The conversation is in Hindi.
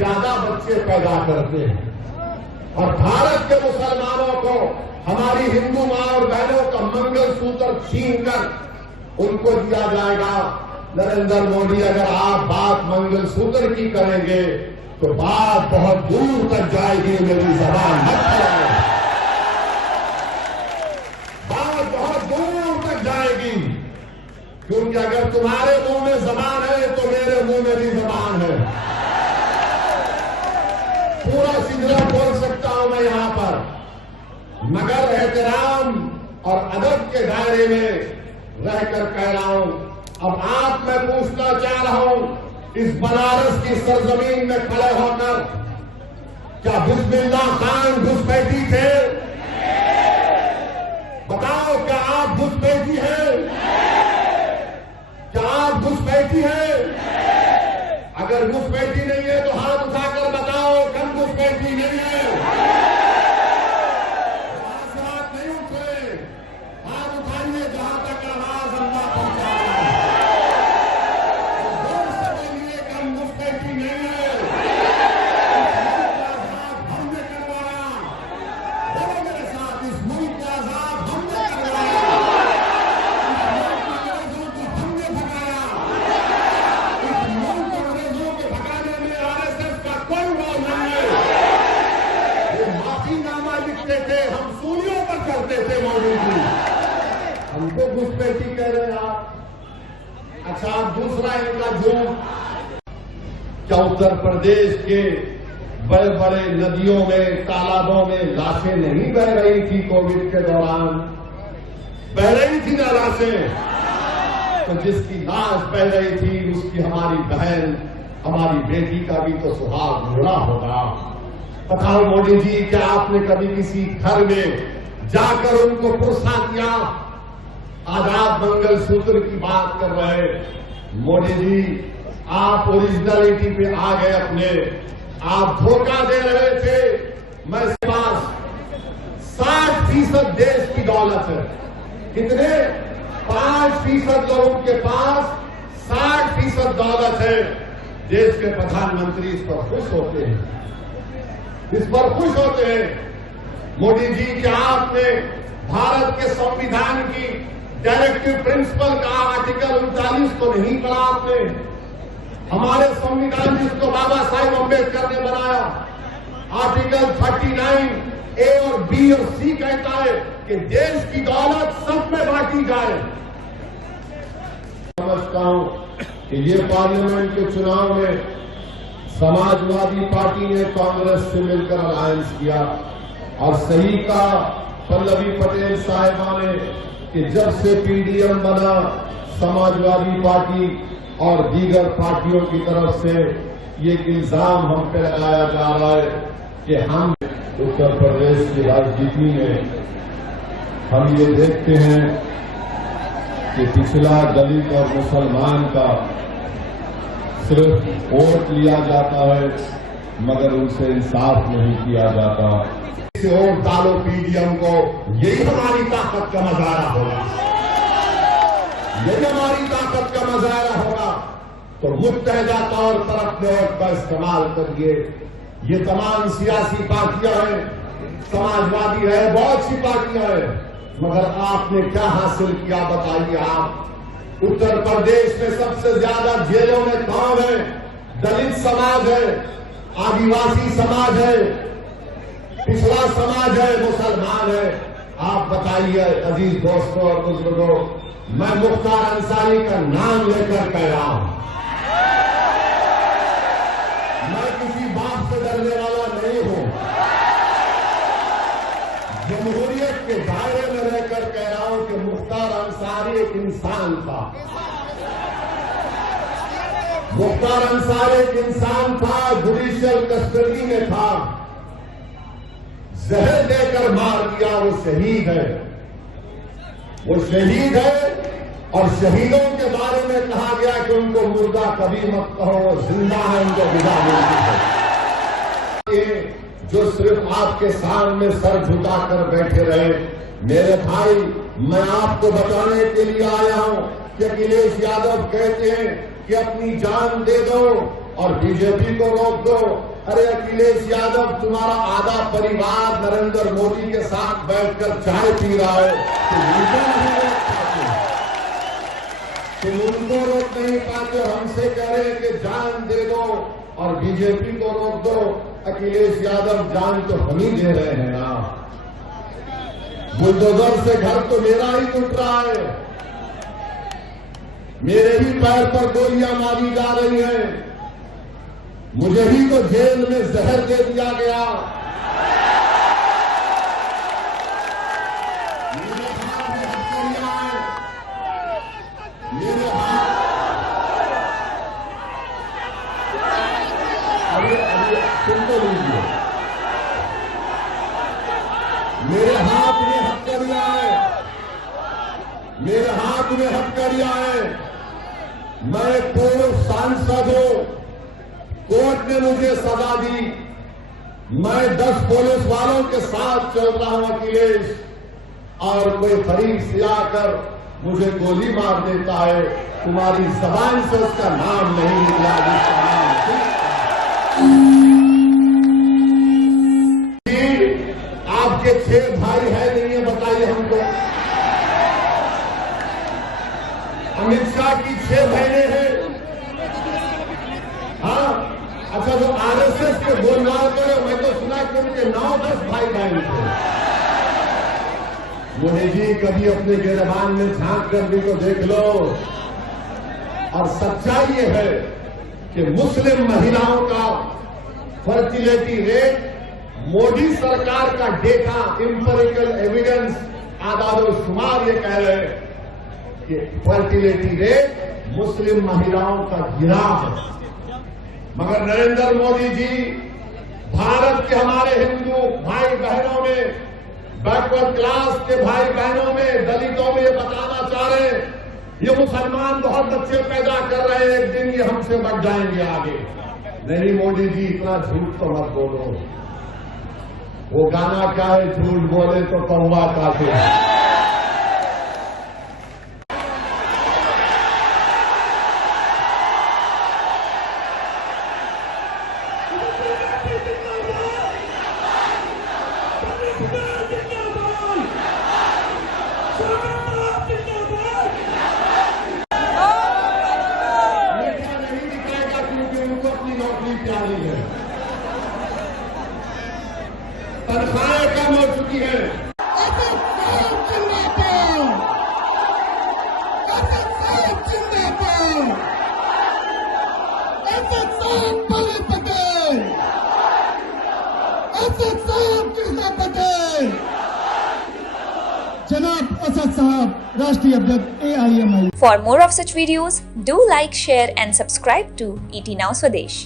ज्यादा बच्चे पैदा करते हैं। और भारत के मुसलमानों को हमारी हिंदू मां और बहनों का मंगलसूत्र छीनकर उनको दिया जाएगा। नरेंद्र मोदी, अगर आप बात मंगलसूत्र की करेंगे तो बात बहुत दूर तक जाएगी। मेरी जबान मत खोलो, बात बहुत दूर तक जाएगी, क्योंकि अगर तुम्हारे मुंह में जबान है तो मेरे मुंह में भी जबान है। पूरा सिलसिला बोल सकता हूं मैं यहां पर, मगर एहतराम और अदब के दायरे में रहकर कह रहा हूं। अब आप मैं पूछना चाह रहा हूं, इस बनारस की सरजमीन में खड़े होकर क्या बिस्मिल्लाह खान घुसपैठी थे? बताओ, क्या आप घुसपैठी हैं? क्या आप घुसपैठी हैं? अगर घुसपैठी नहीं है तो हाथ उठाकर बताओ कम घुसपैठी नहीं है। हाथ नहीं उठे, हाथ उठाइए जहां तक आवाज अल्लाह पहुंचा रहा है। जोर से बोलिए कम घुसपैठी नहीं है। हमने करवाया, बोलो मेरे साथ, इस मुल्क का आजाद हमने करवाया, इस मुल्क के अंग्रेजों को हमने भगाया, इस मुल्क के अंग्रेजों के भगाने में आरएसएस का कोई रोल नहीं है। वो माफीनामा लिखते थे, हम सूलियों पर चलते थे मोदी जी, हमको घुसपैठी कह रहे हैं आप। अच्छा, दूसरा इनका झूठ, क्या उत्तर प्रदेश के बड़े बड़े नदियों में, तालाबों में लाशें नहीं बह रही थी कोविड के दौरान? बह रही थी ना लाशें। तो जिसकी लाश बह रही थी उसकी हमारी बहन, हमारी बेटी का भी तो सुहाग जुड़ा होगा। बताओ मोदी जी, क्या आपने कभी किसी घर में जाकर उनको पुरसा किया? आज आप मंगलसूत्र की बात कर रहे। मोदी जी, आप ओरिजिनलिटी पे आ गए अपने, आप धोखा दे रहे थे। मेरे पास 60% देश की दौलत है। कितने? 5% लोगों के पास 60% दौलत है। देश के प्रधानमंत्री इस पर खुश होते हैं, इस पर खुश होते हैं। मोदी जी, क्या आपने भारत के संविधान की डायरेक्टिव प्रिंसिपल का आर्टिकल 39 को नहीं पढ़ा? आपने हमारे संविधान जिसको बाबा साहेब अम्बेडकर ने बनाया, आर्टिकल 39 ए और बी और सी कहता है कि देश की दौलत सब में बांटी जाए। समझता हूं कि ये पार्लियामेंट के चुनाव में समाजवादी पार्टी ने कांग्रेस से मिलकर अलायंस किया और सही का पल्लवी पटेल साहिबा ने कि जब से पीडीएम बना, समाजवादी पार्टी और दीगर पार्टियों की तरफ से ये इल्जाम हम पे लगाया जा रहा है कि हम उत्तर प्रदेश की राजनीति में हम ये देखते हैं कि पिछला दलित और मुसलमान का सिर्फ वोट लिया जाता है, मगर उनसे इंसाफ नहीं किया जाता। वोट डालो पीडीएम को, यही हमारी ताकत का नजारा होगा, यही हमारी ताकत का नजारा होगा। तो मुत्तहदा तौर पर अपने वोट का इस्तेमाल करिए। ये तमाम सियासी पार्टियां हैं, समाजवादी है, बहुत सी पार्टियां हैं, मगर आपने क्या हासिल किया बताइए आप? उत्तर प्रदेश में सबसे ज्यादा जेलों में कौन है? दलित समाज है, आदिवासी समाज है, पिछड़ा समाज है, मुसलमान है। आप बताइए अजीज दोस्तों और बुजुर्गों, मैं मुख्तार अंसारी का नाम लेकर कह रहा हूं, मैं किसी बाप से डरने वाला नहीं हूं। जमहूरियत के दायरे में रहकर कह रहा हूं कि मुख्तार अंसारी एक इंसान था। मुख्तार अंसारी एक इंसान था, जुडिशियल कस्टडी में था, जहर देकर मार दिया। वो शहीद है, वो शहीद है। और शहीदों के बारे में कहा गया कि उनको मुर्दा कभी मत कहो, वो जिंदा है, उनको विदा मिलती है। ये जो सिर्फ आपके सामने सर झुकाकर बैठे रहे, मेरे भाई, मैं आपको बताने के लिए आया हूं कि अखिलेश यादव कहते हैं कि अपनी जान दे दो, और बीजेपी को रोक दो। अरे अखिलेश यादव, तुम्हारा आधा परिवार नरेंद्र मोदी के साथ बैठकर चाय पी रहा है, तुम उनको रोक नहीं पाते। हमसे कह रहे हैं कि जान दे दो और बीजेपी को रोक दो। अखिलेश यादव, जान तो हम ही दे रहे हैं ना। बुलडोजर से घर तो मेरा ही टूट रहा है, मेरे ही पैर पर गोलियां मारी जा रही हैं, मुझे ही तो जेल में जहर दे दिया गया। मेरे हाथ में हथकड़ियां हैं, मेरे हाथ अरे सुन तो लीजिए, मेरे हाथ में हथकड़ियां हैं, मेरे हाथ में हथकड़ियां हैं। मैं पूर्व सांसद हूं, कोर्ट ने मुझे सजा दी, मैं 10 पुलिस वालों के साथ चल रहा हूं अखिलेश, और कोई फरीक से आकर मुझे गोली मार देता है, तुम्हारी जबान से उसका नाम नहीं निकला जिसका नाम आपके 6 भाई है नहीं है, बताइए हमको। अमित शाह की 6 बहनें हैं। हाँ, अच्छा, जो आरएसएस के गोलमाल करे, मैं तो सुना कि उनके 9-10 भाई बहन थे। मोदी जी, कभी अपने गिरबान में झांक कर भी तो देख लो। और सच्चाई ये है कि मुस्लिम महिलाओं का फर्टिलिटी रेट, मोदी सरकार का डेटा, इंपेरिकल एविडेंस, आदाद-ओ-शुमार ये कह रहे हैं कि फर्टिलिटी रेट मुस्लिम महिलाओं का गिरा है। मगर नरेंद्र मोदी जी भारत के हमारे हिंदू भाई बहनों में, बैकवर्ड क्लास के भाई बहनों में, दलितों में ये बताना चाह रहे हैं, ये मुसलमान बहुत बच्चे पैदा कर रहे हैं, एक दिन ये हमसे बढ़ जाएंगे आगे। नहीं मोदी जी, इतना झूठ तो मत बोलो। वो गाना क्या है, झूठ बोले तो कौवा काटे। तनख्वाहें कम हो चुकी है। जनाब असद साहब, राष्ट्रीय अध्यक्ष AIMI। For more of such videos, do like, share and subscribe to ET Now Swadesh.